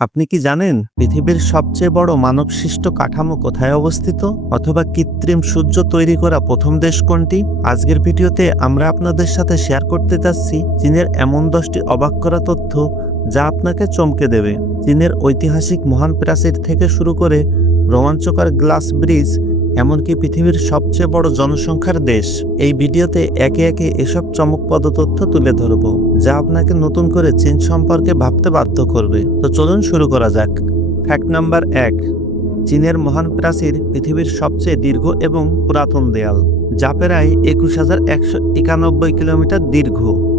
আপনি কি জানেন পৃথিবীর সবচেয়ে বড় মানবসৃষ্ট কাঠামো কোথায় অবস্থিত, অথবা কৃত্রিম সূর্য তৈরি করা প্রথম দেশ কোনটি? আজকের ভিডিওতে আমরা আপনাদের সাথে শেয়ার করতে যাচ্ছি চীনের এমন 10টি অবাক করা তথ্য যা আপনাকে চমকে দেবে। চীনের ঐতিহাসিক মহান প্রাচীর থেকে শুরু করে রোমাঞ্চকর গ্লাস ব্রিজ, এমনকি পৃথিবীর সবচেয়ে বড় জনসংখ্যার দেশ। এই ভিডিওতে একে একে এসব চমকপ্রদ তথ্য তুলে ধরব যা আপনাকে নতুন করে চীন সম্পর্কে ভাবতে বাধ্য করবে। তো চলুন শুরু করা যাক। ফ্যাক্ট নাম্বার 1, চীনের মহান প্রাচীর পৃথিবীর সবচেয়ে দীর্ঘ এবং পুরাতন দেয়াল, যা প্রায় 21,191 কিলোমিটার দীর্ঘ।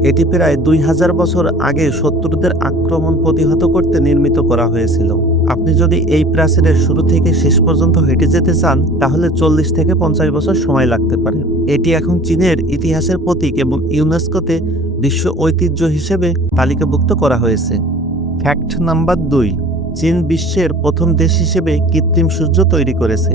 এটি প্রায় 2000 বছর আগে শত্রুদের আক্রমণ প্রতিহত করতে নির্মিত করা হয়েছিল। আপনি যদি এই প্রাচীরের শুরু থেকে শেষ পর্যন্ত হেঁটে যেতে চান, তাহলে 40 থেকে 50 বছর সময় লাগতে পারে। এটি এখন চীনের ইতিহাসের প্রতীক এবং ইউনেস্কোতে বিশ্ব ঐতিহ্য হিসেবে তালিকাভুক্ত করা হয়েছে। ফ্যাক্ট নাম্বার 2, চীন বিশ্বের প্রথম দেশ হিসেবে কৃত্রিম সূর্য তৈরি করেছে।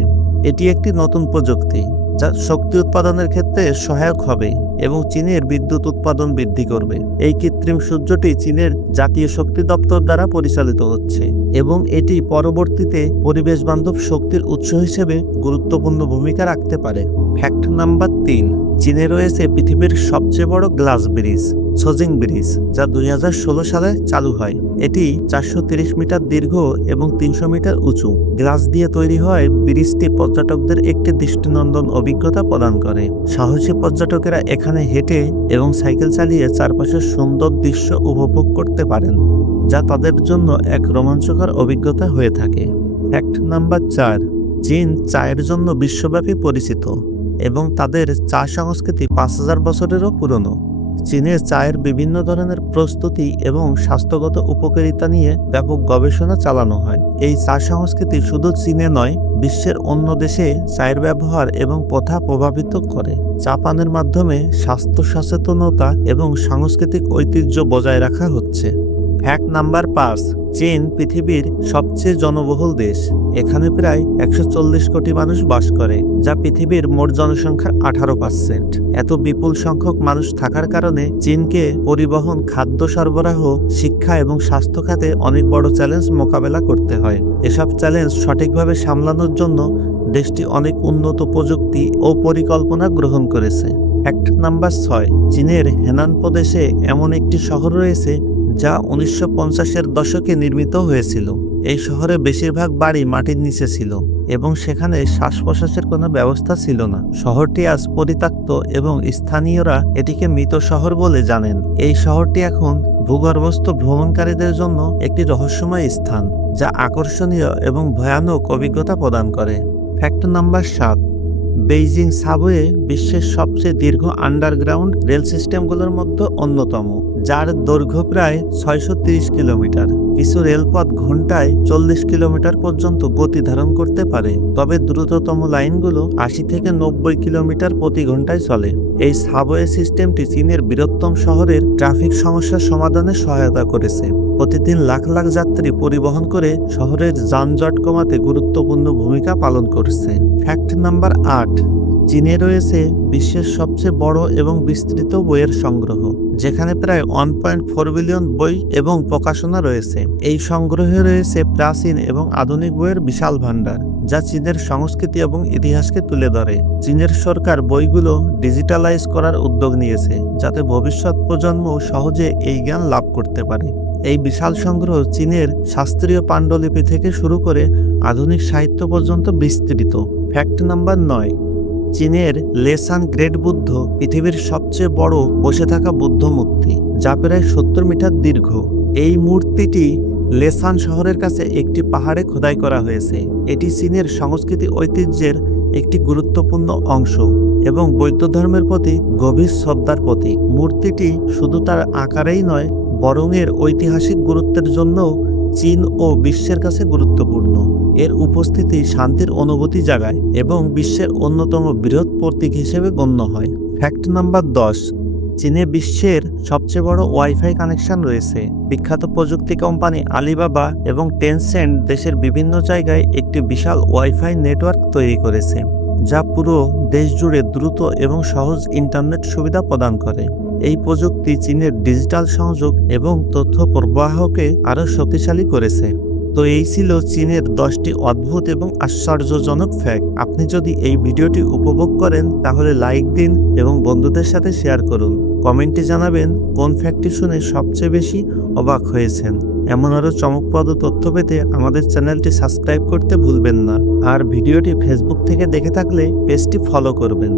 এটি একটি নতুন প্রযুক্তি যা শক্তি উৎপাদনের ক্ষেত্রে সহায়ক হবে এবং চীনের বিদ্যুৎ উৎপাদন বৃদ্ধি করবে। এই কৃত্রিম সূর্যটি চীনের জাতীয় শক্তি দপ্তর দ্বারা পরিচালিত হচ্ছে এবং এটি পরবর্তীতে পরিবেশ বান্ধব শক্তির উৎস হিসেবে গুরুত্বপূর্ণ ভূমিকা রাখতে পারে। ফ্যাক্ট নাম্বার 3, চীনে রয়েছে পৃথিবীর সবচেয়ে বড় গ্লাস ব্রিজ, সোজিং ব্রিজ, যা 2016 সালে চালু হয়। এটি 430 মিটার দীর্ঘ এবং 300 মিটার উঁচু। গ্লাস দিয়ে তৈরি হয় ব্রিজটি পর্যটকদের একটি দৃষ্টিনন্দন অভিজ্ঞতা প্রদান করে। সাহসী পর্যটকেরা এখানে হেঁটে এবং সাইকেল চালিয়ে চারপাশের সুন্দর দৃশ্য উপভোগ করতে পারেন, যা তাদের জন্য এক রোমাঞ্চকর অভিজ্ঞতা হয়ে থাকে। ফ্যাক্ট নাম্বার 4, চীন চায়ের জন্য বিশ্বব্যাপী পরিচিত এবং তাদের চা সংস্কৃতি 5000 বছরেরও পুরনো। চীনের চায়ের বিভিন্ন ধরনের প্রস্তুতি এবং স্বাস্থ্যগত উপকারিতা নিয়ে ব্যাপক গবেষণা চালানো হয়। এই চা সংস্কৃতি শুধু চীনে নয়, বিশ্বের অন্য দেশে চায়ের ব্যবহার এবং প্রথা প্রভাবিত করে। চা পানের মাধ্যমে স্বাস্থ্য সচেতনতা এবং সাংস্কৃতিক ঐতিহ্য বজায় রাখা হচ্ছে। ফ্যাক্ট নাম্বার 5, চীন পৃথিবীর সবচেয়ে জনবহুল দেশ। এখানে প্রায় 140 কোটি মানুষ বাস করে, যা পৃথিবীর মোট জনসংখ্যার 18%। এত বিপুল সংখ্যক মানুষ থাকার কারণে চীনকে পরিবহন, খাদ্য সরবরাহ, শিক্ষা এবং স্বাস্থ্য খাতে অনেক বড় চ্যালেঞ্জ মোকাবেলা করতে হয়। এসব চ্যালেঞ্জ সঠিকভাবে সামলানোর জন্য দেশটি অনেক উন্নত প্রযুক্তি ও পরিকল্পনা গ্রহণ করেছে। ফ্যাক্ট নাম্বার 6, চীনের হেনান প্রদেশে এমন একটি শহর রয়েছে যা 1950-এর দশকে নির্মিত হয়েছিল। এই শহরে বেশিরভাগ বাড়ি মাটির নিচে ছিল এবং সেখানে শ্বাস প্রশ্বাসের কোনো ব্যবস্থা ছিল না। শহরটি আজ পরিত্যক্ত এবং স্থানীয়রা এটিকে মৃত শহর বলে জানেন। এই শহরটি এখন ভূগর্ভস্থ ভ্রমণকারীদের জন্য একটি রহস্যময় স্থান, যা আকর্ষণীয় এবং ভয়ানক অভিজ্ঞতা প্রদান করে। ফ্যাক্ট নাম্বার 7, বেইজিং সাবওয়ে বিশ্বের সবচেয়ে দীর্ঘ আন্ডারগ্রাউন্ড রেল সিস্টেমগুলোর মধ্যে অন্যতম, যার দৈর্ঘ্য প্রায় 630 কিলোমিটার। কিছু রেলপথ ঘন্টায় 40 কিলোমিটার পর্যন্ত গতি ধারণ করতে পারে, তবে দ্রুততম লাইনগুলো 80 থেকে 90 কিলোমিটার প্রতি ঘন্টায় চলে। এই সাবওয়ে সিস্টেমটি চীনের বৃহত্তম শহরের ট্রাফিক সমস্যার সমাধানে সহায়তা করেছে। প্রতিদিন লাখ লাখ যাত্রী পরিবহন করে শহরের যানজট কমাতে গুরুত্বপূর্ণ ভূমিকা পালন করছে। ফ্যাক্ট নাম্বার 8, চীনে রয়েছে বিশ্বের সবচেয়ে বড় এবং বিস্তৃত বইয়ের সংগ্রহ, যেখানে প্রায় 1.4 বিলিয়ন বই এবং প্রকাশনা রয়েছে। এই সংগ্রহে রয়েছে প্রাচীন এবং আধুনিক বইয়ের বিশাল ভাণ্ডার, যা চীনের সংস্কৃতি এবং ইতিহাসকে তুলে ধরে। চীনের সরকার বইগুলো ডিজিটালাইজ করার উদ্যোগ নিয়েছে, যাতে ভবিষ্যৎ প্রজন্ম সহজে এই জ্ঞান লাভ করতে পারে। এই বিশাল সংগ্রহ চীনের শাস্ত্রীয় পাণ্ডুলিপি থেকে শুরু করে আধুনিক সাহিত্য পর্যন্ত বিস্তৃত। ফ্যাক্ট নাম্বার 9, চীনের লেসান গ্রেট বুদ্ধ পৃথিবীর সবচেয়ে বড় বসে থাকা বুদ্ধ মূর্তি, যা প্রায় 70 মিটার দীর্ঘ। এই মূর্তিটি লেসান শহরের কাছে একটি পাহাড়ে খোদাই করা হয়েছে। এটি চীনের সংস্কৃতি ঐতিহ্যের একটি গুরুত্বপূর্ণ অংশ এবং বৌদ্ধ ধর্মের প্রতি গভীর শ্রদ্ধার প্রতীক। মূর্তিটি শুধু তার আকারেই নয়, বরং এর ঐতিহাসিক গুরুত্বের জন্যও চীন ও বিশ্বের কাছে গুরুত্বপূর্ণ। এর উপস্থিতি শান্তির অনুভূতি জাগায় এবং বিশ্বের অন্যতম বৃহৎ প্রতীক হিসেবে গণ্য হয়। ফ্যাক্ট নাম্বার 10, চীনে বিশ্বের সবচেয়ে বড় ওয়াইফাই কানেকশন রয়েছে। বিখ্যাত প্রযুক্তি কোম্পানি আলিবাবা এবং টেনসেন্ট দেশের বিভিন্ন জায়গায় একটি বিশাল ওয়াইফাই নেটওয়ার্ক তৈরি করেছে, যা পুরো দেশ জুড়ে দ্রুত এবং সহজ ইন্টারনেট সুবিধা প্রদান করে। এই প্রযুক্তি চীনের ডিজিটাল সংযোগ এবং তথ্য প্রবাহকে আরও শক্তিশালী করেছে। তো এই ছিল চীনের 10টি অদ্ভুত এবং আশ্চর্যজনক ফ্যাক্ট। আপনি যদি এই ভিডিওটি উপভোগ করেন তাহলে লাইক দিন এবং বন্ধুদের সাথে শেয়ার করুন। কমেন্টে জানাবেন কোন ফ্যাক্টটি শুনে সবচেয়ে বেশি অবাক হয়েছেন। এমন আরও চমকপ্রদ তথ্য পেতে আমাদের চ্যানেলটি সাবস্ক্রাইব করতে ভুলবেন না। আর ভিডিওটি ফেসবুক থেকে দেখে থাকলে পেজটি ফলো করবেন।